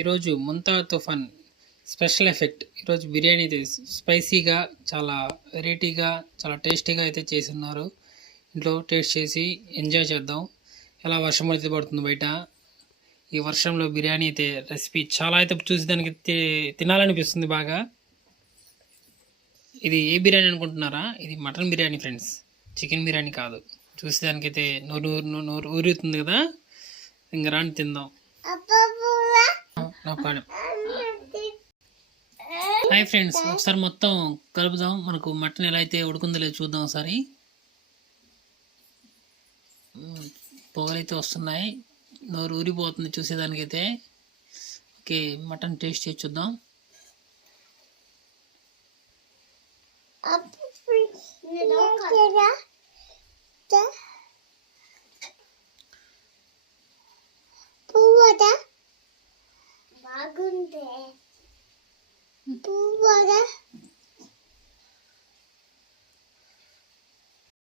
ఈరోజు ముంతా తుఫాన్ special effect. ఈరోజు బిర్యానీ అయితే స్పైసీగా చాలా వెరైటీగా చాలా టేస్టీగా అయితే చేసి ఉన్నారు ఇంట్లో టేస్ట్ చేసి ఎంజాయ్ చేద్దాం. ఎలా వర్షం అయితే పడుతుంది బయట. ఈ వర్షంలో బిర్యానీ అయితే రెసిపీ చాలా అయితే చూసి దానికి తినాలనిపిస్తుంది బాగా. ఇది ఏ బిర్యానీ అనుకుంటున్నారా? ఇది mutton biryani friends. Chicken biryani కాదు. చూసి దానికైతే నూరు నోరు నోరు ఊరుతుంది కదా. ఇంక రాని తిందాం. నా పాడు హాయ్ ఫ్రెండ్స్ ఒకసారి మొత్తం కలుపుదాం. మనకు మటన్ ఎలా అయితే ఉడుకుందో లేదో చూద్దాం ఒకసారి. పొగలైతే వస్తున్నాయి. నోరు ఊరిపోతుంది చూసేదానికైతే. ఓకే మటన్ టేస్ట్ చేసి చూద్దాం. 막은데.